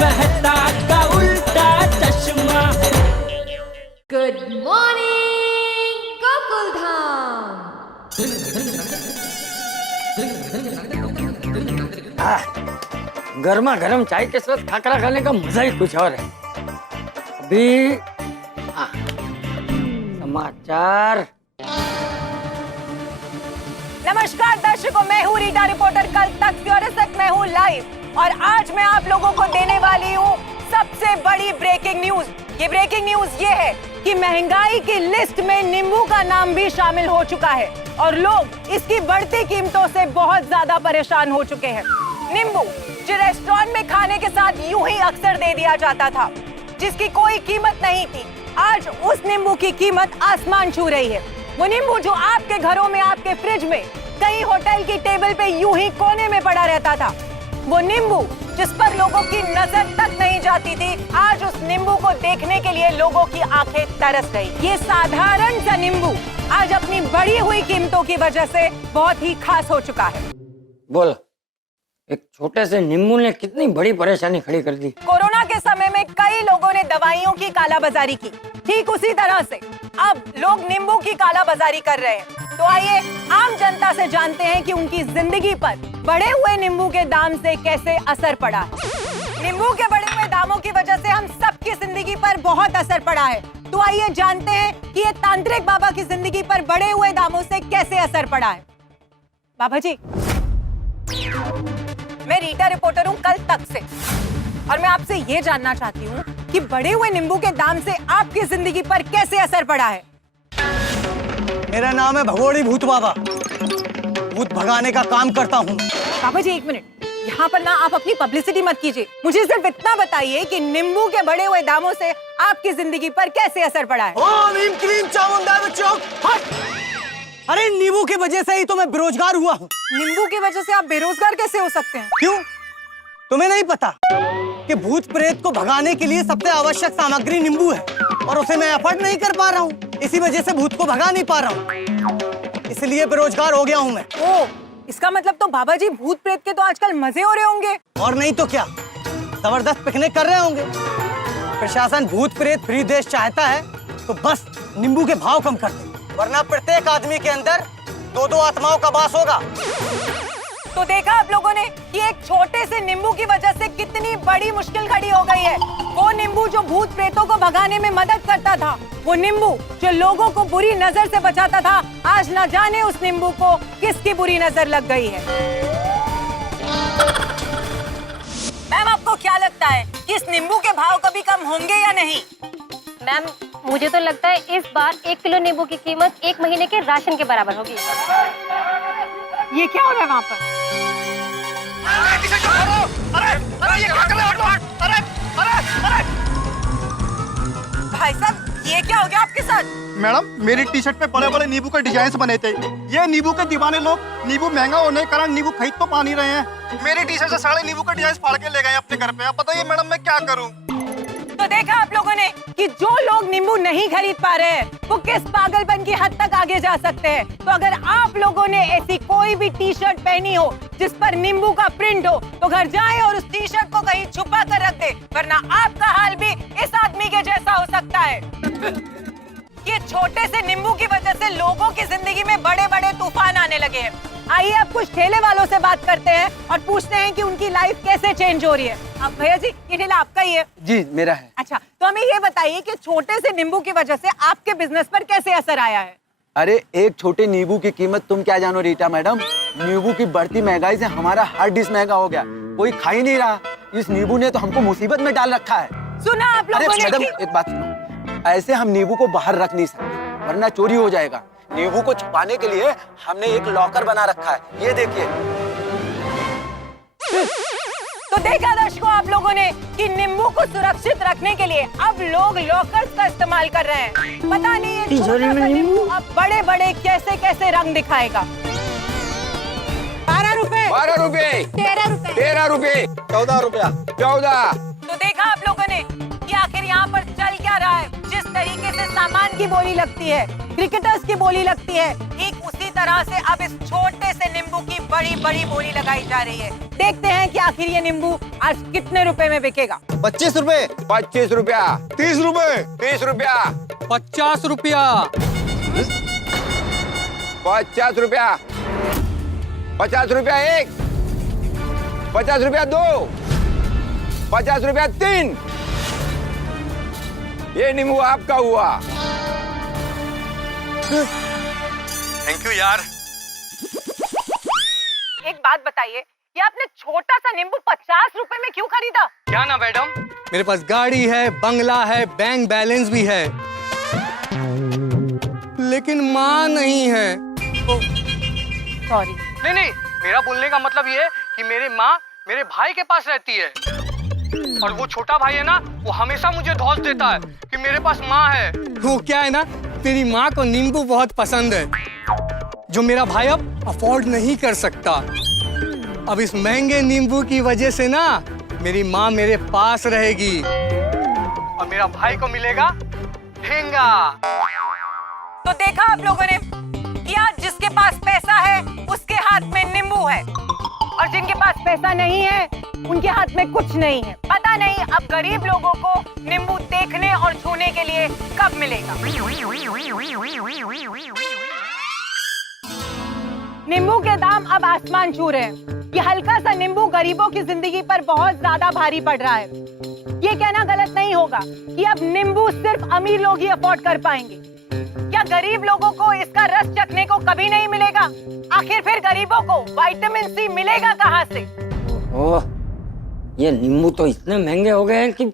मेहता का उल्टा चश्मा। Good morning Gokuldham. गर्मा गर्म चाय के साथ खाकरा खाने का मजा ही कुछ और है। अभी समाचार। नमस्कार दर्शकों, मैं हूँ रीटा रिपोर्टर कल तक की, और इस वक्त मैं हूँ लाइव, और आज मैं आप लोगों को देने वाली हूँ सबसे बड़ी ब्रेकिंग न्यूज। ये ब्रेकिंग न्यूज ये है कि महंगाई की लिस्ट में नींबू का नाम भी शामिल हो चुका है और लोग इसकी बढ़ती कीमतों से बहुत ज्यादा परेशान हो चुके हैं। नींबू जो रेस्टोरेंट में खाने के साथ यूं ही अक्सर दे दिया जाता था, जिसकी कोई कीमत नहीं थी, आज उस नींबू की कीमत आसमान छू रही है। वो नींबू जो आपके घरों में, आपके फ्रिज में, कई होटल की टेबल पे यूं ही कोने में पड़ा रहता था, वो नींबू जिस पर लोगों की नजर तक नहीं जाती थी, आज उस नींबू को देखने के लिए लोगों की आंखें तरस गई। ये साधारण सा नींबू आज अपनी बढ़ी हुई कीमतों की वजह से बहुत ही खास हो चुका है। बोल, एक छोटे से नींबू ने कितनी बड़ी परेशानी खड़ी कर दी। कोरोना के समय में कई लोगों ने दवाइयों की कालाबाजारी की, ठीक उसी तरह से अब लोग नींबू की कालाबाजारी कर रहे हैं। तो आइए आम जनता से जानते हैं कि उनकी जिंदगी पर बढ़े हुए नींबू के दाम से कैसे असर पड़ा है। नींबू के बढ़े हुए दामों की वजह से हम सबकी जिंदगी पर बहुत असर पड़ा है। तो आइए जानते हैं कि ये तांत्रिक बाबा की जिंदगी पर बढ़े हुए दामों से कैसे असर पड़ा है। बाबा जी, मैं रीटा रिपोर्टर हूँ कल तक से, और मैं आपसे ये जानना चाहती हूँ कि बढ़े हुए नींबू के दाम से आपकी जिंदगी पर कैसे असर पड़ा है। मेरा नाम है भगोड़ी भूत बाबा, भूत भगाने का काम करता हूँ। बाबा जी एक मिनट, यहाँ पर ना आप अपनी पब्लिसिटी मत कीजिए, मुझे सिर्फ इतना बताइए कि नींबू के बढ़े हुए दामों से आपकी जिंदगी पर कैसे असर पड़ा है। ओम नीम क्रीम चामुंडा बच्चों, हट! अरे नींबू की वजह से ही तो मैं बेरोजगार हुआ हूँ। नींबू की वजह से आप बेरोजगार कैसे हो सकते हैं? क्यों, तुम्हें नहीं पता कि भूत प्रेत को भगाने के लिए सबसे आवश्यक सामग्री नींबू है, और उसे मैं अफोर्ड नहीं कर पा रहा हूँ, इसी वजह से भूत को भगा नहीं पा रहा हूँ, इसलिए बेरोजगार हो गया हूँ मैं। ओ, इसका मतलब तो बाबा जी भूत प्रेत के तो आजकल मजे हो रहे होंगे। और नहीं तो क्या, जबरदस्त पिकनिक कर रहे होंगे। प्रशासन भूत प्रेत फ्री देश चाहता है तो बस नींबू के भाव कम कर दे, वरना प्रत्येक आदमी के अंदर दो दो आत्माओं का वास होगा। तो देखा आप लोगों ने कि एक छोटे से नींबू की वजह से कितनी बड़ी मुश्किल खड़ी हो गई है। वो नींबू जो भूत प्रेतों को भगाने में मदद करता था, वो नींबू जो लोगों को बुरी नजर से बचाता था, आज न जाने उस नींबू को किसकी बुरी नजर लग गई है। मैम, आपको क्या लगता है कि इस नींबू के भाव कभी कम होंगे या नहीं? मैम, मुझे तो लगता है इस बार 1 किलो नींबू की कीमत 1 महीने के राशन के बराबर होगी। ये क्या हो रहा है वहाँ पर? अरे ये क्या कर रहे हो आप लोग? अरे भाई साहब, ये क्या हो गया आपके साथ? मैडम, मेरी टी शर्ट पे बड़े बड़े नींबू के डिजाइन बने थे। ये नींबू के दीवाने लोग नींबू महंगा होने के कारण नींबू खरीद तो पा नहीं रहे हैं। मेरी टी शर्ट से सारे नींबू के डिजाइन फाड़ के ले गए अपने घर पे। अब बताइए मैडम, मैं क्या करूं? तो देखा आप लोगों ने कि जो लोग नींबू नहीं खरीद पा रहे हैं, वो किस पागलपन की हद तक आगे जा सकते हैं। तो अगर आप लोगों ने ऐसी कोई भी टी शर्ट पहनी हो जिस पर नींबू का प्रिंट हो, तो घर जाएं और उस टी शर्ट को कहीं छुपा कर रख दे, वरना आपका हाल भी इस आदमी के जैसा हो सकता है। ये छोटे से नींबू की वजह से लोगों की जिंदगी में बड़े बड़े तूफान आने लगे हैं। आइए अब कुछ ठेले वालों से बात करते हैं और पूछते हैं कि उनकी लाइफ कैसे चेंज हो रही है। अब भैया जी, ये ठेला आपका ही है? जी मेरा है। अच्छा, तो हमें ये बताइए कि छोटे से नींबू की वजह से आपके बिजनेस पर कैसे असर आया है? अरे एक छोटे नींबू की कीमत तुम क्या जानो रीटा मैडम। नींबू की बढ़ती महंगाई से हमारा हर डिश महंगा हो गया, कोई खा ही नहीं रहा। इस नींबू ने तो हमको मुसीबत में डाल रखा है। सुना आप लोगों ने? मैडम एक बात सुनो, ऐसे हम नींबू को बाहर रख नहीं सकते, वरना चोरी हो जाएगा। नींबू को छुपाने के लिए हमने एक लॉकर बना रखा है, ये देखिए। तो देखा दर्शकों आप लोगों ने कि नींबू को सुरक्षित रखने के लिए अब लोग लॉकर्स का इस्तेमाल कर रहे हैं। पता नहीं ये छोटा सा नींबू अब बड़े बड़े कैसे कैसे रंग दिखाएगा। 12 रुपए, 12 रुपए, 13 रुपए, 13 रुपए, 14 रुपया, 14। तो देखा आप लोगों ने कि आखिर यहाँ पर चल क्या रहा है। जिस तरीके से सामान की बोली लगती है, क्रिकेटर्स की बोली लगती है, ठीक उसी तरह से अब इस छोटे से नींबू की बड़ी बड़ी बोली लगाई जा रही है। देखते हैं कि आखिर ये नींबू आज कितने रुपए में बिकेगा। 25 रुपए, 25 रुपया, 30 रुपए, 30 रुपया, 50 रुपया, 50 रुपया, 50 रुपया एक, 50 रुपया दो, 50 रुपया तीन। ये नींबू आपका हुआ। थैंक यू यार। एक बात बताइए, ये आपने छोटा सा नींबू 50 रुपए में क्यों खरीदा? क्या ना मैडम, मेरे पास गाड़ी है, बंगला है, बैंक बैलेंस भी है, लेकिन माँ नहीं है। सॉरी। नहीं, मेरा बोलने का मतलब ये है कि मेरी माँ मेरे भाई के पास रहती है और वो छोटा भाई है ना, वो हमेशा मुझे धौंस देता है कि मेरे पास माँ है। वो क्या है ना, तेरी माँ को नींबू बहुत पसंद है, जो मेरा भाई अब अफोर्ड नहीं कर सकता। अब इस महंगे नींबू की वजह से ना मेरी माँ मेरे पास रहेगी और मेरा भाई को मिलेगा ठेंगा। तो देखा आप लोगों ने कि आज जिसके पास पैसा है उसके हाथ में नींबू है और जिनके पास पैसा नहीं है उनके हाथ में कुछ नहीं है। पता नहीं अब गरीब लोगों को नींबू देखने और छूने के लिए कब मिलेगा। नींबू के दाम अब आसमान छू रहे हैं। ये हल्का सा नींबू गरीबों की जिंदगी पर बहुत ज्यादा भारी पड़ रहा है। ये कहना गलत नहीं होगा कि अब नींबू सिर्फ अमीर लोग ही अफोर्ड कर पाएंगे। क्या गरीब लोगों को इसका रस चखने को कभी नहीं मिलेगा? आखिर फिर गरीबों को विटामिन सी मिलेगा कहाँ से? ओह, ये नींबू तो इतने महंगे हो गए हैं कि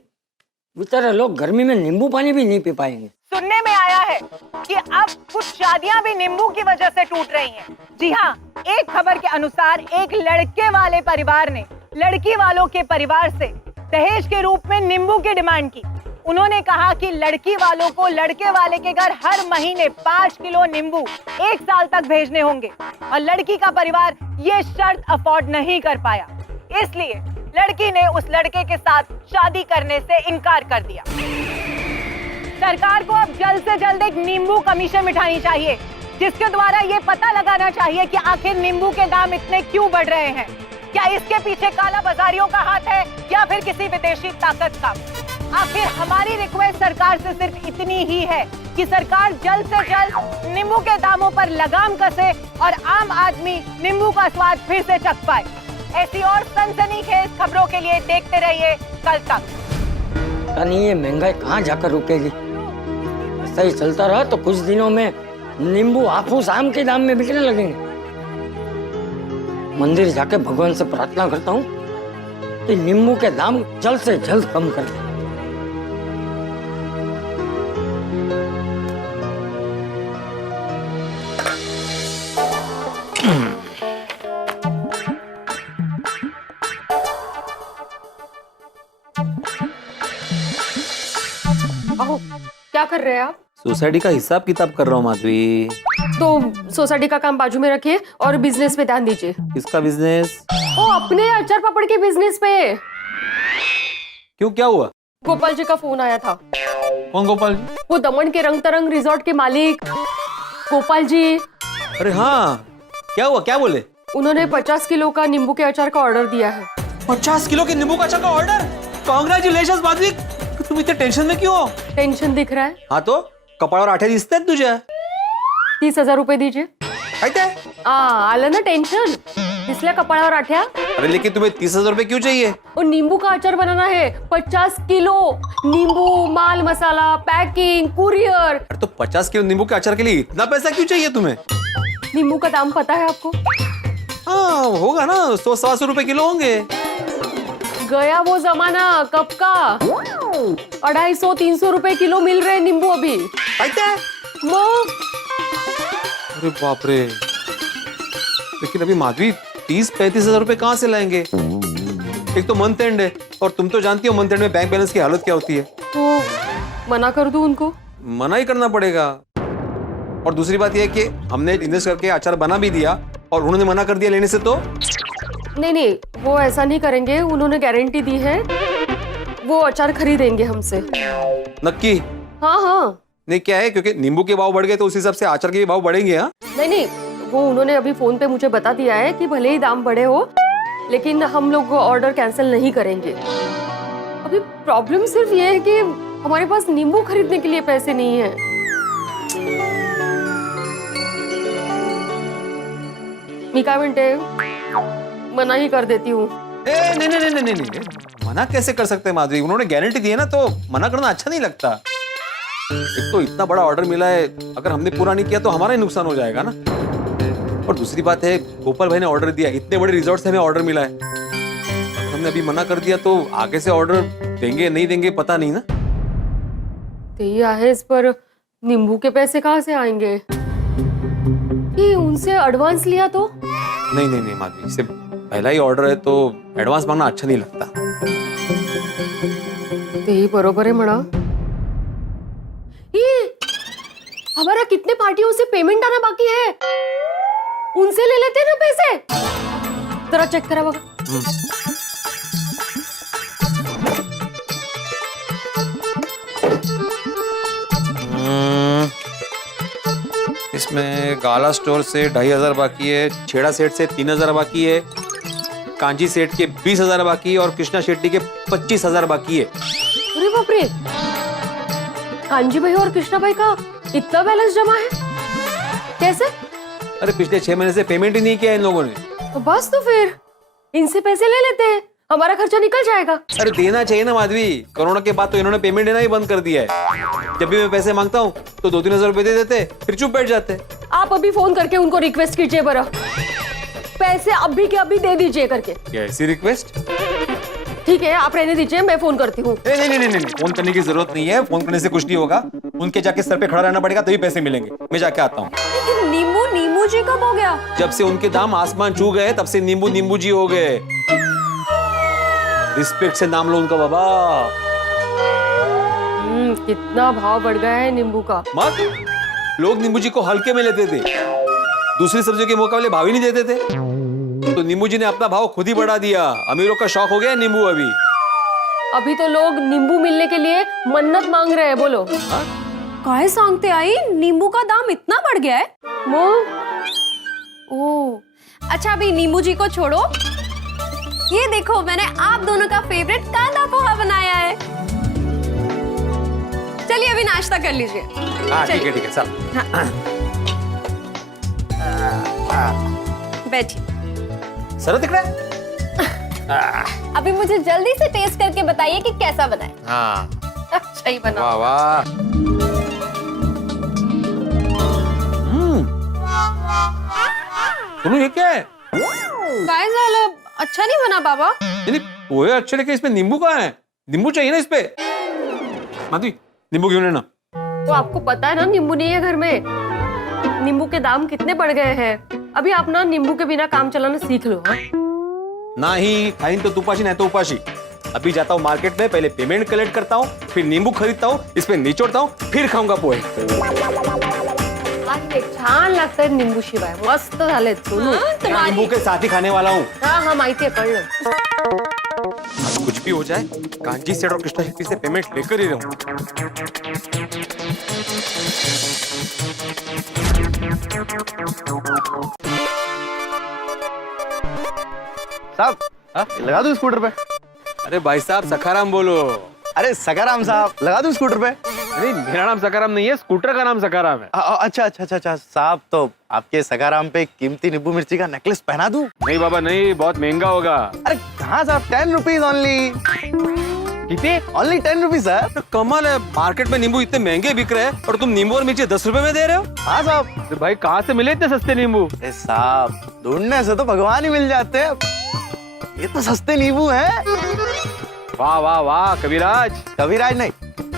बेचारे लोग गर्मी में नींबू पानी भी नहीं पी पाएंगे। सुनने में आया है कि अब कुछ शादियां भी नींबू की वजह से टूट रही हैं। जी हाँ, एक खबर के अनुसार एक लड़के वाले परिवार ने लड़की वालों के परिवार से दहेज के रूप में नींबू की डिमांड की। उन्होंने कहा कि लड़की वालों को लड़के वाले के घर हर महीने 5 किलो नींबू 1 साल तक भेजने होंगे और लड़की का परिवार ये शर्त अफोर्ड नहीं कर पाया, इसलिए लड़की ने उस लड़के के साथ शादी करने से इनकार कर दिया। सरकार को अब जल्द से जल्द एक नींबू कमीशन बिठानी चाहिए, जिसके द्वारा ये पता लगाना चाहिए कि आखिर नींबू के दाम इतने क्यों बढ़ रहे हैं। क्या इसके पीछे काला बाजारियों का हाथ है या फिर किसी विदेशी ताकत का? आखिर हमारी रिक्वेस्ट सरकार से सिर्फ इतनी ही है कि सरकार जल्द से जल्द नींबू के दामों पर लगाम कसे और आम आदमी नींबू का स्वाद फिर से चख पाए। ऐसी और सनसनीखेज खबरों के लिए देखते रहिए कल तक। नहीं, ये महंगाई कहाँ जाकर रुकेगी? ऐसा ही चलता रहा तो कुछ दिनों में नींबू हाफूस आम के दाम में बिकने लगेंगे। मंदिर जाके भगवान से प्रार्थना करता हूँ कि नींबू के दाम जल्द से जल्द कम कर दे। क्या कर रहे हैं आप? सोसाइटी का हिसाब किताब कर रहा हूँ माधवी। तो सोसाइटी का काम बाजू में रखिए और बिजनेस पे ध्यान दीजिए। किसका बिजनेस? ओ, अपने अचार पापड़ के बिजनेस पे। क्यों, क्या हुआ? गोपाल जी का फोन आया था। कौन गोपाल जी? वो दमन के रंग तरंग रिजॉर्ट के मालिक गोपाल जी। अरे हाँ, क्या हुआ, क्या बोले? उन्होंने 50 किलो का नींबू के अचार का ऑर्डर दिया है। 50 किलो के नींबू का अचार का ऑर्डर? कांग्रेचुलेशंस माधवी। तुम इतने टेंशन में क्यों हो? टेंशन दिख रहा है? हाँ तो कपाळ और आठे दिसते हैं तुझे। 30,000 रुपए दीजिए। आलं ना टेंशन, इसलिए कपाळावर आठ्या। अरे लेकिन तुम्हें 30,000 रुपए क्यों चाहिए? और नींबू का अचार बनाना है 50 किलो। नींबू, माल मसाला, पैकिंग, कुरियर। अरे तो 50 किलो नींबू के अचार के लिए इतना पैसा क्यों चाहिए तुम्हें? नींबू का दाम पता है आपको? हाँ होगा ना, 100-125 रुपए किलो होंगे। गया वो जमाना, कब का? 250-300 रुपए किलो मिल रहे नींबू अभी। अरे बाप रे, लेकिन अभी माधवी 30-35 रुपए कहाँ से लाएंगे? एक तो मंथ एंड है और तुम तो जानती हो मंथ एंड में बैंक बैलेंस की हालत क्या होती है। तो मना कर दूं उनको? मना ही करना पड़ेगा। और दूसरी बात यह है कि हमने इन्वेस्ट करके अचार बना भी दिया और उन्होंने मना कर दिया लेने से, तो नहीं, वो ऐसा नहीं करेंगे। उन्होंने गारंटी दी है, वो अचार खरीदेंगे हमसे। नक्की? हाँ। नहीं क्या है, क्योंकि नींबू के भाव बढ़ गए तो उस हिसाब से अचार के भी भाव बढ़ेंगे। हाँ नहीं, वो उन्होंने अभी फोन पे मुझे बता दिया है कि भले ही दाम बढ़े हो लेकिन हम लोग ऑर्डर कैंसिल नहीं करेंगे। अभी प्रॉब्लम सिर्फ ये है कि हमारे पास नींबू खरीदने के लिए पैसे नहीं है। मी काय म्हणते, मना ही कर देती हूँ। नहीं नहीं नहीं नहीं नहीं, मना कैसे कर सकते हैं माधवी? उन्होंने गारंटी दी है ना, तो मना करना अच्छा नहीं लगता। एक तो इतना बड़ा ऑर्डर मिला है, अगर हमने पूरा नहीं किया तो हमारा ही नुकसान हो जाएगा ना। और दूसरी बात है, गोपाल भाई ने ऑर्डर दिया, इतने बड़े रिजॉर्ट से हमें ऑर्डर मिला है, अगर हमने अभी मना कर दिया तो आगे से ऑर्डर देंगे नहीं देंगे पता नहीं ना। यही आहे, इस पर नींबू के पैसे कहाँ से आएंगे? ये उनसे एडवांस लिया तो? नहीं नहीं नहीं माधवी, सिर्फ पहला ही ऑर्डर है तो एडवांस मांगना अच्छा नहीं लगता। यही बरोबर है म्हणा। ये हमारा कितने पार्टियों से पेमेंट आना बाकी है, उनसे ले लेते हैं ना पैसे। जरा चेक करा बघा। इसमें गाला स्टोर से 2500 बाकी है, छेड़ा सेठ से 3000 बाकी है, कांजी सेठ के 20,000 बाकी है और कृष्णा शेट्टी के 25,000 बाकी है। अरे बाप रे, कांजी भाई और कृष्णा भाई का इतना बैलेंस जमा है कैसे? अरे पिछले 6 महीने से पेमेंट ही नहीं किया इन लोगों ने। तो बस तो फिर इनसे पैसे ले लेते हैं, हमारा खर्चा निकल जाएगा। अरे देना चाहिए ना माधवी, कोरोना के बाद तो इन्होंने पेमेंट देना ही बंद कर दिया है। जब भी मैं पैसे मांगता हूँ तो 2-3 हजार रुपए दे देते, फिर चुप बैठ जाते। आप अभी फोन करके उनको रिक्वेस्ट कीजिए बरा, पैसे अभी के अभी दे दीजिए करके। क्या ऐसी रिक्वेस्ट? ठीक है, आप रहने दीजिए, मैं फोन करती हूँ। नहीं नहीं नहीं नहीं, फोन करने की जरूरत नहीं है, फोन करने से कुछ नहीं होगा। उनके जाके सर पे खड़ा रहना पड़ेगा तभी पैसे मिलेंगे। मैं जाके आता हूँ। नींबू जी कब हो गया? जब से उनके दाम आसमान छू गए तब से नींबू नींबू जी हो गए। रिस्पेक्ट से नाम लो उनका बाबा। कितना भाव बढ़ गया है नींबू का। मत, लोग नींबू जी को हल्के में लेते थे, दूसरी सब्जियों के मुकाबले भाव ही नहीं देते थे, तो नींबू जी ने अपना भाव खुद ही बढ़ा दिया। अमीरों का शौक हो गया नींबू। अभी तो लोग नींबू मिलने के लिए मन्नत मांग रहे हैं। बोलो काहे सांगते आई, नींबू का दाम इतना बढ़ गया है? ओह अच्छा, अभी नींबू जी को छोड़ो, ये देखो मैंने आप दोनों का फेवरेट कांदा पोहा बनाया है। चलिए अभी नाश्ता कर लीजिए। ठीक है चल। बैठिए। सर दिख रहा है? अभी मुझे जल्दी से टेस्ट करके बताइए कि कैसा बना है। हाँ, अच्छा ही बना। वाह वाह। सुनो ये क्या है? काय झालं? अच्छा नहीं बना बाबा। नहीं पोहे अच्छे, लेकिन इसमें नींबू कहाँ है? नींबू चाहिए ना इसपे। माधवी नींबू क्यों लेना? तो आपको पता है ना नींबू नहीं है घर में। नींबू के दाम कितने बढ़ गए हैं। अभी आप ना नींबू के बिना काम चलाना सीख लो। हाँ? ना ही खाइन तो तुपाशी नहीं तो उपाशी। अभी जाता हूँ मार्केट में, पहले पेमेंट कलेक्ट करता हूँ, फिर नींबू खरीदता हूँ, इसपे निचोड़ता हूँ, फिर खाऊंगा पोहे। छान लागतात नींबू शिवाय, मस्त झालेत सोनू। नींबू के साथ ही खाने वाला हूँ। हाँ माहिती है, कळलं। कुछ भी हो जाए, कांजी सेठ और कृष्णा शेट्टी से पेमेंट लेकर ही रहूं। साहब लगा दूं स्कूटर पे? अरे भाई साहब सखाराम बोलो। अरे सकाराम साहब लगा दूं स्कूटर पे? नहीं, मेरा नाम सखाराम नहीं है, स्कूटर का नाम सखाराम है। अच्छा साहब, तो आपके सकाराम पे कीमती नींबू मिर्ची का नेकलेस पहना दूं? नहीं बाबा नहीं, बहुत महंगा होगा। अरे कहाँ साहब, 10 रुपीज ओनली। कितने? Only 10 rupees sir. कमाल है, मार्केट में नींबू इतने महंगे बिक रहे हैं और तुम नींबू और मिर्ची 10 रुपए में दे रहे हो? हाँ साहब। तो भाई कहाँ से मिले इतने सस्ते नींबू? अरे साहब, ढूंढने से तो भगवान ही मिल जाते हैं। ये तो सस्ते नींबू हैं। वाह वाह वाह। कविराज? कविराज नहीं,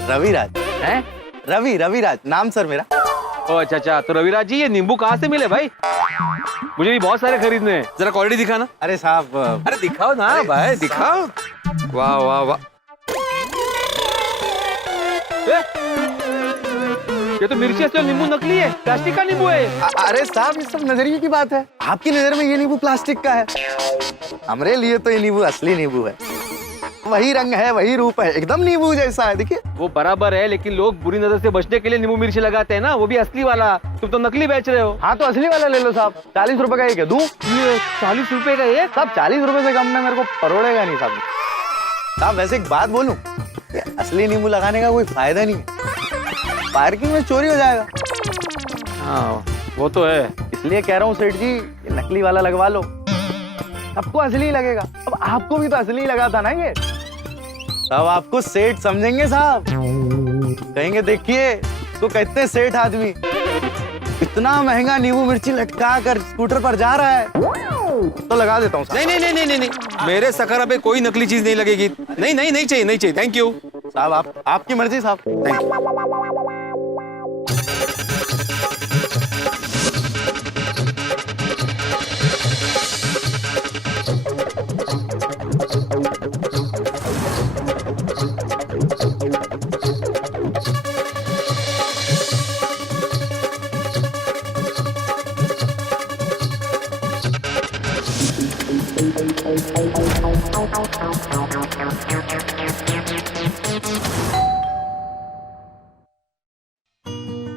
रविराज हैं? रविराज नाम सर मेरा। ओ अच्छा, तो रविराज जी ये नींबू कहाँ से मिले भाई? मुझे भी बहुत सारे खरीदने हैं, जरा क्वालिटी दिखाना। अरे साहब, अरे दिखाओ ना भाई, दिखाओ। वाह वाह वाह। ये तो मिर्ची असली नींबू नकली है, प्लास्टिक का नींबू है। अरे साहब, ये सब नजरिए की बात है। आपकी नजर में ये नींबू प्लास्टिक का है, हमारे लिए तो ये नींबू असली नींबू है। वही रंग है, वही रूप है, एकदम नींबू जैसा है। देखिए वो बराबर है, लेकिन लोग बुरी नजर से बचने के लिए नींबू मिर्ची लगाते हैं ना, वो भी असली वाला। तुम तो नकली बेच रहे हो। हाँ तो असली वाला ले लो साहब, 40 रुपए का एक है, दूं? 40 रुपए का एक? साहब 40 रुपए से कम में मेरे को परोड़ेगा नहीं साहब। साहब वैसे एक बात बोलूं, ये असली नींबू लगाने का कोई फायदा नहीं है, पार्किंग में चोरी हो जाएगा। हाँ वो तो है। इसलिए कह रहा हूँ सेठ जी, ये नकली वाला लगवा लो, सबको असली लगेगा। अब आपको भी तो असली लगा था ना ये, अब आपको सेठ समझेंगे साहब, कहेंगे देखिए तो कहते हैं सेठ आदमी इतना महंगा नींबू मिर्ची लटका कर स्कूटर पर जा रहा है, तो लगा देता हूँ साहब। नहीं नहीं नहीं नहीं नहीं, मेरे सकरा पे कोई नकली चीज नहीं लगेगी। नहीं नहीं नहीं चाहिए, नहीं चाहिए, थैंक यू साहब। आपकी मर्जी साहब, थैंक यू।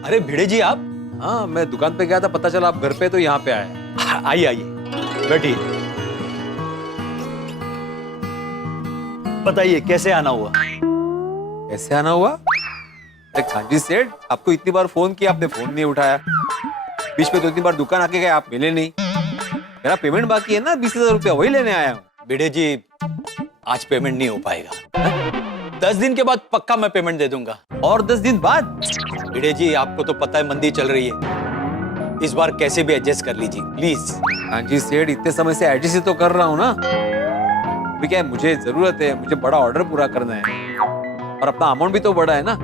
अरे भिड़े जी आप? हाँ मैं दुकान पे गया था, पता चला आप घर पे, तो यहाँ पे आए। आइए आइए बैठिए, बताइए कैसे आना हुआ? कैसे आना हुआ? अरे खांजी सेठ, आपको इतनी बार फोन किया, आपने फोन नहीं उठाया। बीच में 2-3 बार दुकान आके गए, आप मिले नहीं। मेरा पेमेंट बाकी है ना 20,000 रुपया, वही लेने आया हूँ। भिड़े जी आज पेमेंट नहीं हो पाएगा, 10 दिन के बाद पक्का मैं पेमेंट दे दूंगा। और 10 दिन बाद? भिड़े जी आपको तो पता है मंदी चल रही है, इस बार कैसे भी एडजस्ट कर लीजिए प्लीज। हाँ जी सेठ, इतने समय से एडजस्ट ही तो कर रहा हूँ ना। अभी क्या है, मुझे जरूरत है, मुझे बड़ा ऑर्डर पूरा करना है और अपना अमाउंट भी तो बड़ा है ना,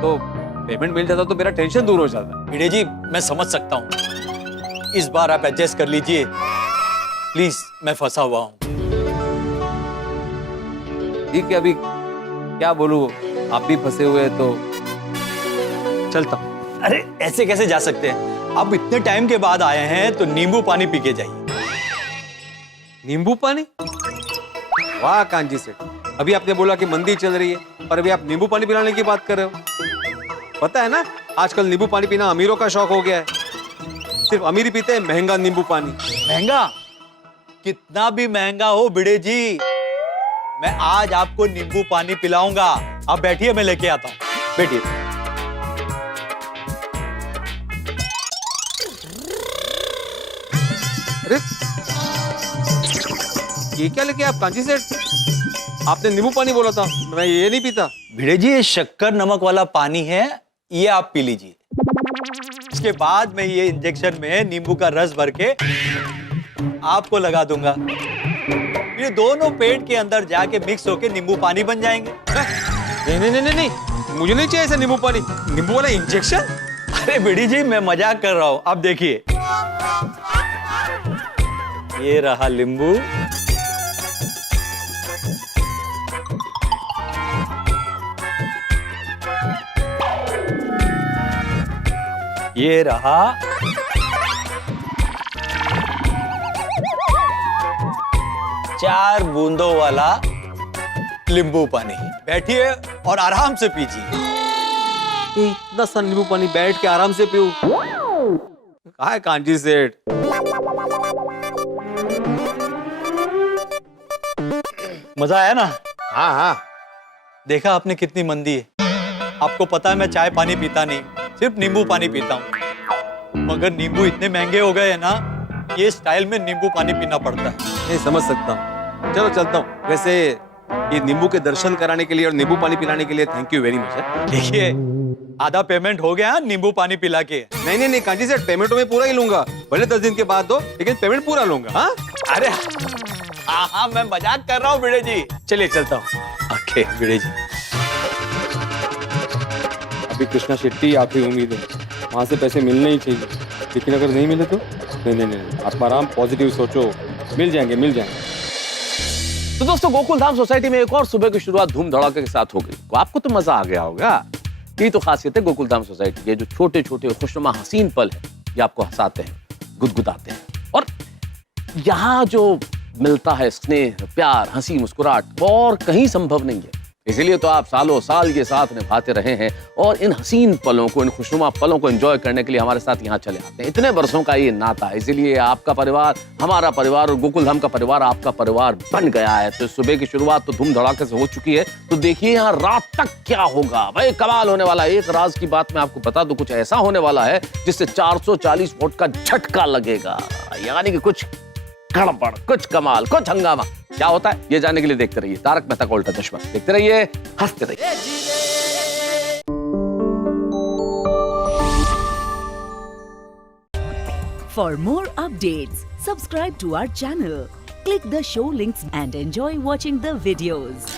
तो पेमेंट मिल जाता तो मेरा टेंशन दूर हो जाता। भिड़े जी मैं समझ सकता हूँ, इस बार आप एडजस्ट कर लीजिए प्लीज, मैं फंसा हुआ हूँ। ठीक है, अभी क्या बोलूं, आप भी फंसे हुए तो चलता हूं। अरे ऐसे कैसे जा सकते हैं, आप इतने टाइम के बाद आए हैं तो नींबू पानी पी के जाइए। नींबू पानी? वाह कांजी सेठ, अभी आपने बोला कि मंदी चल रही है और अभी आप नींबू पानी पिलाने की बात कर रहे हो। पता है ना आजकल नींबू पानी पीना अमीरों का शौक हो गया है, सिर्फ अमीर ही पीते हैं महंगा नींबू पानी। महंगा? कितना भी महंगा हो भिड़े जी, मैं आज आपको नींबू पानी पिलाऊंगा। आप बैठिए, मैं लेके आता हूं, बैठिए। अरे ये क्या लेके आप कांजी सेठ? आपने नींबू पानी बोला था, मैं ये नहीं पीता। भिड़े जी ये शक्कर नमक वाला पानी है, ये आप पी लीजिए। इसके बाद मैं ये इंजेक्शन में नींबू का रस भर के आपको लगा दूंगा, ये दोनों पेट के अंदर जाके मिक्स होके नींबू पानी बन जाएंगे। नहीं नहीं नहीं नहीं, मुझे नहीं चाहिए ऐसा नींबू पानी, नींबू वाला इंजेक्शन। अरे भिड़ी जी मैं मजाक कर रहा हूं, अब देखिए ये रहा नींबू, ये रहा चार बूंदों वाला नींबू पानी। बैठिए और आराम से पीजिए। इतना सा नींबू पानी बैठ के आराम से पीऊं? कहाँ है कांजी सेठ? मजा आया ना? हाँ हाँ। देखा आपने कितनी मंदी है। आपको पता है मैं चाय पानी पीता नहीं, सिर्फ नींबू पानी पीता हूँ, मगर नींबू इतने महंगे हो गए हैं ना, ये स्टाइल में नींबू पानी पीना पड़ता है। नहीं समझ सकता हूँ, चलो चलता हूँ। वैसे ये नींबू के दर्शन कराने के लिए और नींबू पानी पिलाने के लिए थैंक यू वेरी मच। देखिए आधा पेमेंट हो गया नींबू पानी पिला के। नहीं नहीं नहीं कांजी सेठ, पेमेंट तो मैं पूरा ही लूंगा, भले 10 दिन के बाद दो, लेकिन पेमेंट पूरा लूंगा। हाँ अरे हाँ हाँ मैं मजाक कर रहा हूँ भिड़े जी। चलिए चलता हूँ। ओके भिड़े जी। अभी कृष्णा शेट्टी आप ही उम्मीद है, वहाँ से पैसे मिलने ही चाहिए, लेकिन अगर नहीं मिले तो नहीं नहीं नहीं, आत्माराम पॉजिटिव सोचो, मिल जाएंगे मिल जाएंगे। तो दोस्तों गोकुल धाम सोसाइटी में एक और सुबह की शुरुआत धूम धड़ाके के साथ हो गई। तो आपको तो मजा आ गया होगा। यही तो खासियत है गोकुल धाम सोसाइटी के, जो छोटे छोटे खुशनुमा हसीन पल है ये आपको हंसाते हैं, गुदगुदाते हैं। और यहाँ जो मिलता है स्नेह, प्यार, हंसी, मुस्कुराहट और कहीं संभव नहीं है। इसीलिए तो आप सालों साल ये साथ निभाते रहे हैं और इन हसीन पलों को, इन खुशनुमा पलों को एंजॉय करने के लिए हमारे साथ यहाँ चले आते हैं। इतने बरसों का ये नाता है, इसीलिए आपका परिवार हमारा परिवार और गोकुल धाम का परिवार आपका परिवार बन गया है। तो सुबह की शुरुआत तो धूम धड़ाके से हो चुकी है, तो देखिए यहाँ रात तक क्या होगा। भाई कमाल होने वाला है। एक राज की बात मैं आपको बता दूं, कुछ ऐसा होने वाला है जिससे 440 वोट का झटका लगेगा, यानी कि कुछ गड़बड़, कुछ कमाल, कुछ हंगामा। क्या होता है ये जानने के लिए देखते रहिए तारक मेहता का उल्टा चश्मा। देखते रहिए, हंसते रहिए। For more updates, subscribe to our channel, click the show links and enjoy watching the videos.